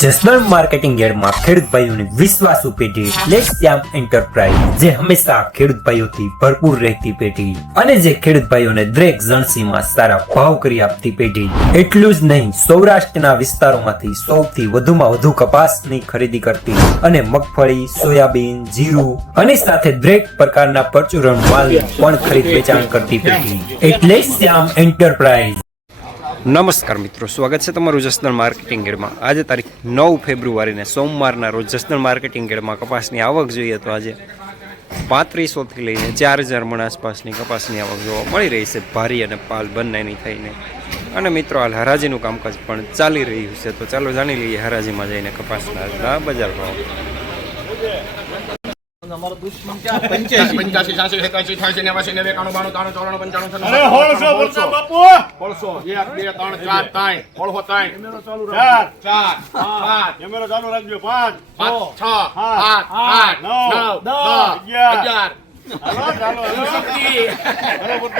Jasdan marketing યાર્ડમાં ખેડૂત ભાઈઓની વિશ્વાસુ પેઢી એટલે શ્યામ એન્ટરપ્રાઇઝ, જે હંમેશા ખેડૂત ભાઈઓથી ભરપૂર રહેતી પેઢી અને જે ખેડૂત ભાઈઓને દરેક જણસીમાં સારા ભાવ કરી આપતી પેઢી। એટલું જ નહીં, સૌરાષ્ટ્રના વિસ્તારોમાંથી સૌથી વધુમાં વધુ કપાસની ખરીદી કરતી અને મગફળી, સોયાબીન, જીરું અને સાથે દરેક પ્રકારના પરચુરણ માલ પણ ખરીદ વેચાણ કરતી પેઢી એટલે શ્યામ એન્ટરપ્રાઇઝ। નમસ્કાર મિત્રો, સ્વાગત છે તમારું જસદણ માર્કેટિંગ યાર્ડમાં। આજે તારીખ 9 ફેબ્રુઆરીને સોમવારના રોજ જસદણ માર્કેટિંગ યાર્ડમાં કપાસની આવક જોઈએ તો આજે 3500થી લઈને 4000 મણ આસપાસની કપાસની આવક જોવા મળી રહી છે, ભારી અને પાલ બંનેની થઈને। અને મિત્રો, હાલ હરાજીનું કામકાજ પણ ચાલી રહ્યું છે, તો ચાલો જાણી લઈએ હરાજીમાં જઈને કપાસના આજના બજાર ભાવ। 85 85 86 87 88 89 91 92 93 94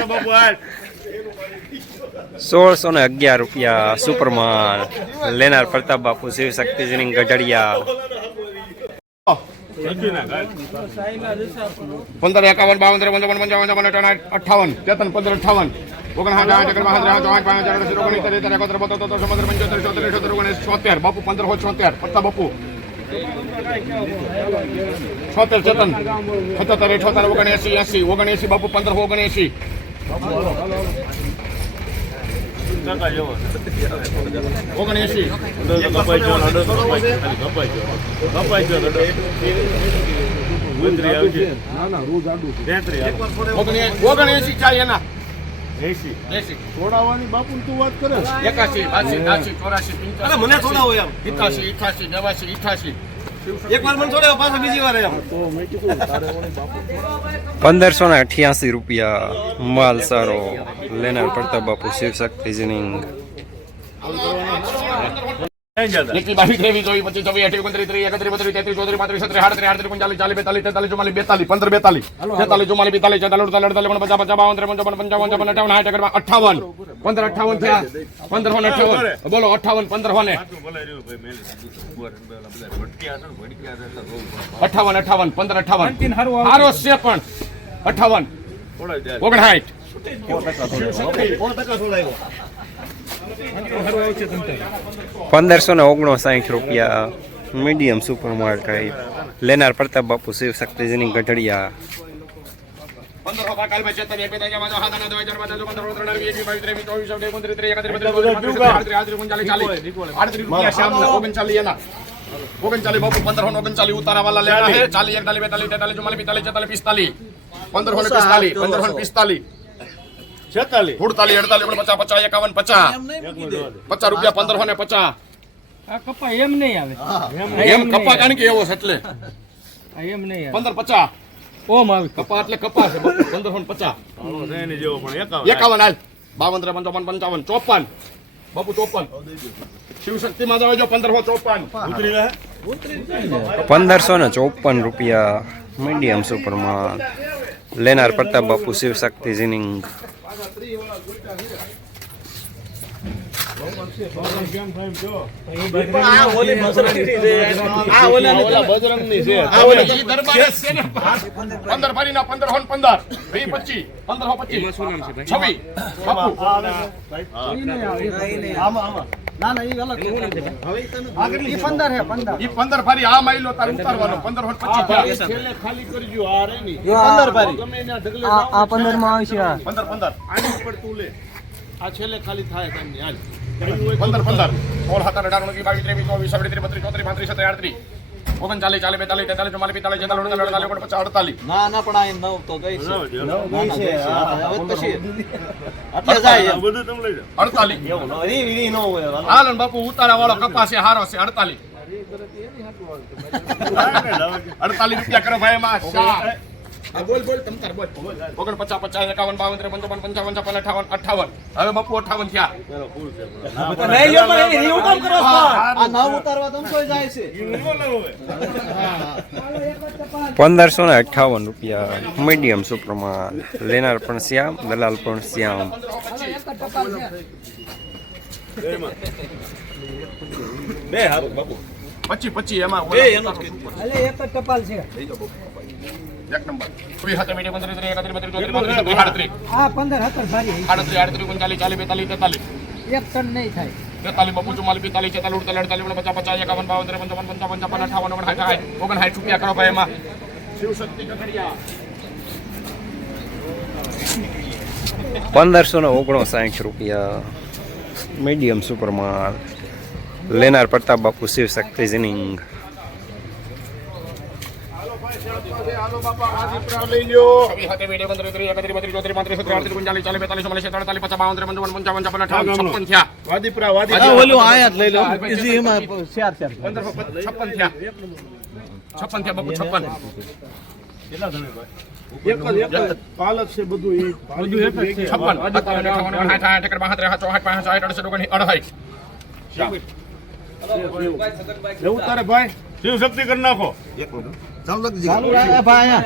95 ₹1611 સુપરમાન લેનાર પ્રતાપ બાપુ શિવ શક્તિજીની ગઢડિયા। 15 51 52 53 55 58 ચેતન 15 58 બાપુ 1576 પ્રતાપ બાપુ 76 ચેતન 77 78 79 80 બાપુ 1579 છોડાવવાની બાપુ તું વાત કરે 81 82 83 84 મને છોડાવો એમ 87 88 89 88 એક વાર મને છોડાવો પાછો બીજી વાર એમ તો મેં કીધું તારે ઓની બાપુ ₹1588 માલ સારો લેનાર પ્રતાપ બાપુ શિવ શક્તિજીની। 21 22 23 24 25 26 28 29 30 31 32 33 34 35 37 38 39 40 41 42 43 44 45 15 42 46 44 45 46 બોલો 58 15 ને 58 15 58 હારો છે પણ 58 59 ₹1559 મીડિયમ સુપર માર્કેટ લેનાર પ્રતાપ બાપુ શિવ શક્તિજીની ગઢડિયા। 39 ઉતારા વાલા લેના હે 40 41 42 43 44 45 46 48 50 રૂપિયા 1550 આ કપા એમ નહીં આવે, એમ કપા કારણ કે એવો છે એટલે એમ નહીં આવે 1550 ઓમ આવે કપા એટલે કપા છે 1550 51 હાલ 52 53 55 54 બાપુ 54 શિવ શક્તિ માં જાવ જો ₹1554 મીડિયમ સુપરમાં લેનાર પ્રતાપ બાપુ શિવ શક્તિજીની। બજરંગની છે આ ઓલી ઈ દરબાર છે ને 15 ભરીના 15 15 20 25 15 25 શું નામ છે ભાઈ 26 બાપુ ના ના ઈ અલગ ઈ 15 હે 15 ઈ 15 ભરી આ માઈલો તાર ઉતારવાનો 15 25 છેલ્લે ખાલી કરજો આ રે ની 15 ભરી ગમે એના ઢગલે આ 15 માં આવશે 15 આની ઉપર તું લે આ છેલ્લે ખાલી થાય તમને હાલ 15 16 17 18 19 20 23 24 33 34 35 37 38 39 40 42 43 44 45 ના ના પણ આ 9 તો ગઈ છે 9 છે હવે પછી આટલે જાય બધું તમે લઈ જાઓ 48 એવું નો રી નો હોય હાલ ને બાપુ ઉતારા વાળો કપાસ છે હારો છે 48 રૂપિયા કરો ભાઈ માં બોલ તમ તાર બોલ 49 50 51 52 53 55 55 58 હવે બાપુ 58 થયા નહીં લ્યો પણ એ હું કામ કરો છો આ ના ઉતારવા તમ કોઈ જાય છે ₹1558 મીડિયમ સુપરમાં લેનાર પણ શ્યામ, દલાલ પણ શ્યામ। જયમાં બે હારું બાપુ 25 એમાં એ એનો જ કીધું. અલે એક જ ટપાલ છે એક નંબર 20 મીડિયમ 31 31 32 આ 15 17 સારી 38 39 40 40 42 43 એક ટન નહીં થાય 43 બપુ 44 45 46 48 49 50 51 52 53 55 58 59 રૂપિયા કરો ભાઈ એમાં શિવશક્તિ કઠડિયા 1559 રૂપિયા મીડિયમ સુપરમાં લેનાર પ્રતાપ બાપુ શિવ શક્તિ જીનિંગ. હાલો બાપા હાજીપુરા લઈ લ્યો 20 મીડિયમ 31 32 33 34 35 40 45 46 47 55 55 થયા વાદીપુરા ઓલું આયા જ લઈ લો ઈઝી એમાં 4 56 થયા 56 થયા બાપુ 56 પાલક છે બધું એ બધું એક જ છે 56 એવું તારે ભાઈ શિવ શક્તિ કરી નાખો ચાલુ રાખજે ભાઈ અહીંયા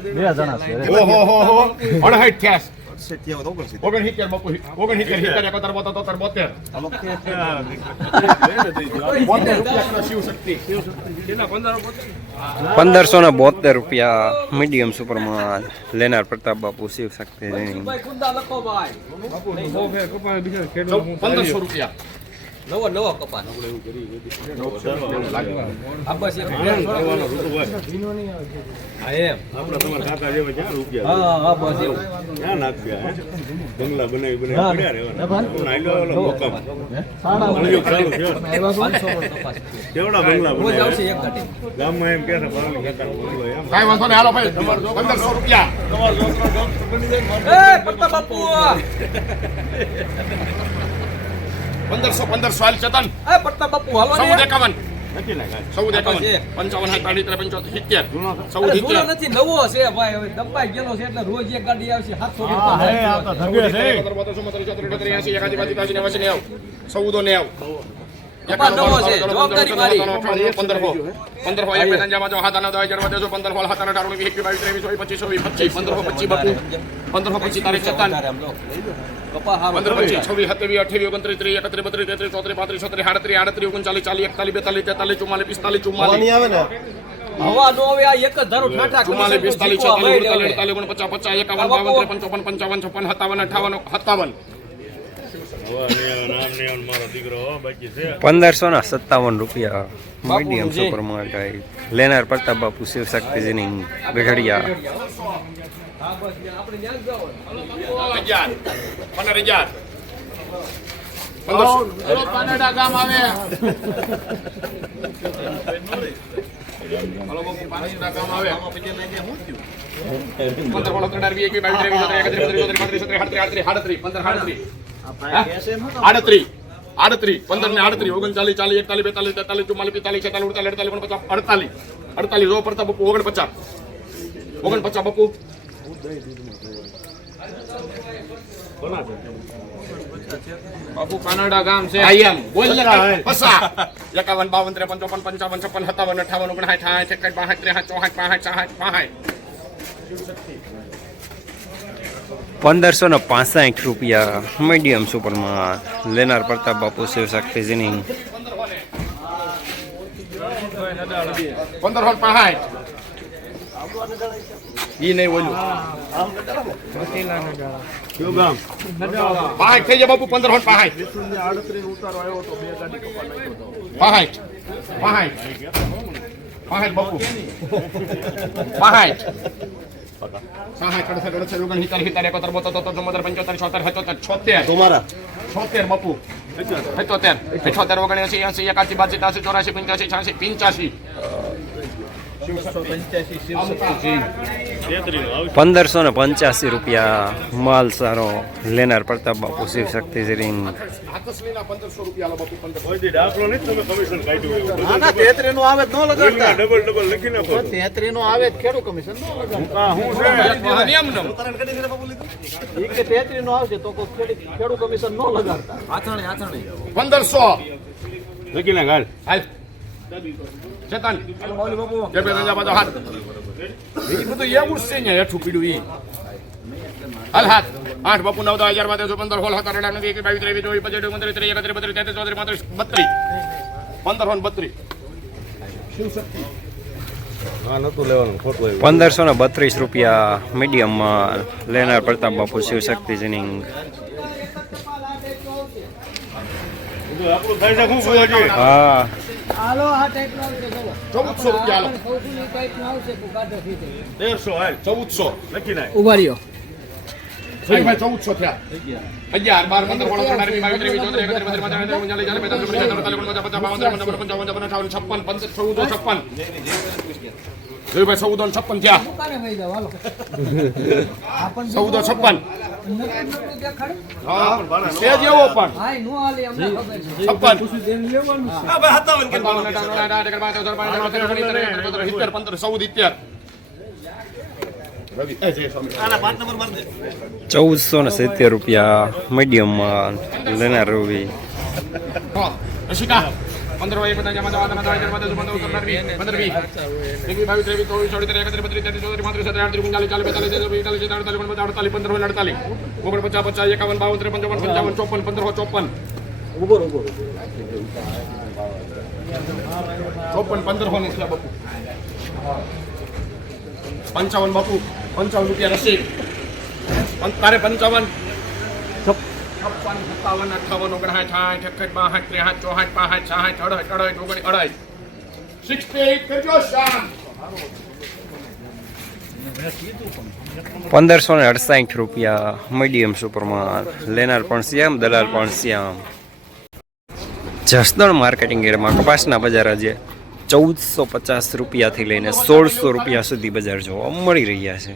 2 જણા છે ઓહો હો હો 68 થયા સેટ થયા તો કરશે 69 બાપુ 69 71 72 72 શિવશક્તિ 1572 રૂપિયા મીડિયમ સુપરમાં લેનાર પ્રતાપ બાપુ શિવ શક્તિ જીનિંગ. 1500 રૂપિયા આપણા તમારા કાકા જેવા ક્યાં રૂપિયા ક્યાં નાખ્યા બંગલા બનાવી પડ્યા રહેવાના ઓલો મોકામ ચાલુ છે કેવડા બંગલા બનાવ્યા ગામમાં એમ કે છે બારણી કાકાનો બંગલો એમ કાઈ વાંધો નહીં હાલો ભાઈ 1500 રૂપિયા 1500 હાલ ચેતન સૌદ 51 નથી લાગ્યા સૌદ 51 55 60 70 નથી નવો છે ભાઈ હવે દબાઈ ગયેલો છે એટલે રોજ એક ગાડી આવશે 700 સૌદો ને આવ નવો છે જવાબદારી મારી 1500 એક બેનજામાં જો હાથ ના દવા જરવા દેજો 1500 હાથ ના ડાળું 20 22 23 25 1525 બાપુ 1525 તારીખ ચેતન 1525 26 27 28 29 30 31 32 33 34 35 36 38 39 40 41 42 43 44 45 હવાની આવે ને હવા નો હવે આ એક જ ધારો ઠાઠા 44 45 46 47 50 55 57 હવા નામ ને મારો દીકરો બાકી છે 1557 રૂપિયા મીડિયમ સુપરમાં લેનાર પ્રતાપ બાપુ શિવ શક્તિ જીનિંગ ગઢડિયા. આપણે ન્યાજ જાવ 15,000 કાનાડા ગામ આવે હલો બાપુ પાનસડા ગામ આવે 48 રો પડતા બાપુ 49 બાપુ બાપુ કાનાડા ગામ છે આયમ બોલ ને પસા 51 52 53 55 56 57 58 59 1565 રૂપિયા મીડિયમ સુપરમાં લેનાર પ્રતાપ બાપુ શિવ શક્તિ જીનિંગ. 1565 ઈ નહીં ઓલું કયું ગામ 65 થઈ જાય બાપુ 1565 65 બાપુ 65 તમારા 76 બાપુ 78 79 80 81 82 83 84 85 ₹1585 રૂપિયા માલ સારો લેનાર પ્રતાપ બાપુ શિવ શક્તિ જીનિંગ. 1500 બાપુ 1500 કોઈ દી દાખલો નહીં તમે કમિશન કાઢ્યું ના ના 33 નું આવે જ ન લગાડતા ડબલ લખી નાખો 33 નું આવે જ ખેડૂ કમિશન ન લગાડતા હું છે નિયમ નમ ઈ કે 33 નું આવશે તો કોઈ ખેડૂ કમિશન ન લગાડતા 1500 લખી નાખ હાલ હાલ ચેતન જે બે રજા બાજુ હાથ એ બધું એવું જ છે ને હેઠું પીડું ઈ હાલ હાથ 8 બાપુ 9 1000 માં 15 હોલ 17 22 23 24 25 29 30 31 32 33 34 35 32 1532 હા નતું લેવાનું ખોટું આવ્યું 1532 રૂપિયા મીડિયમમાં લેનાર પ્રતાપ બાપુ શિવશક્તિ જીનિંગ. આપણું થાય છે શું હજી હા હાલો આ ટાઈપ નો આવશે ચલો 1400 રૂપિયા હાલો. સૌથી ની ટાઈપ નો આવશે કાઢો થી 1300 હાલ 1400 લખી નાખ ઉભા રહ્યો ભાઈ 1400 થયા 11 12 15 16 17 18 20 22 1456 થયા દુકાને ભાઈ જાવ હાલો આપણ 1456 નતું દેખાડ હા છે જેવો પણ હાય નો હાલે અમને ખબર છે 1470 રૂપિયા મીડિયમમાં લેનાર રવિ. રશિકા 15 55 બાપુ 55 રૂપિયા રસી તારે 55 56 57 58 59 60 61 62 63 64 65 68 69 68 કરજો શામ. 1568 રૂપિયા મીડિયમ સુપરમાં લેનાર પણ શ્યામ, દલાલ પણ શ્યામ. જસદણ માર્કેટિંગ એરિયામાં કપાસના બજાર આજે 1450 રૂપિયાથી લઈને 1600 રૂપિયા સુધી બજાર જોવા મળી રહ્યા છે.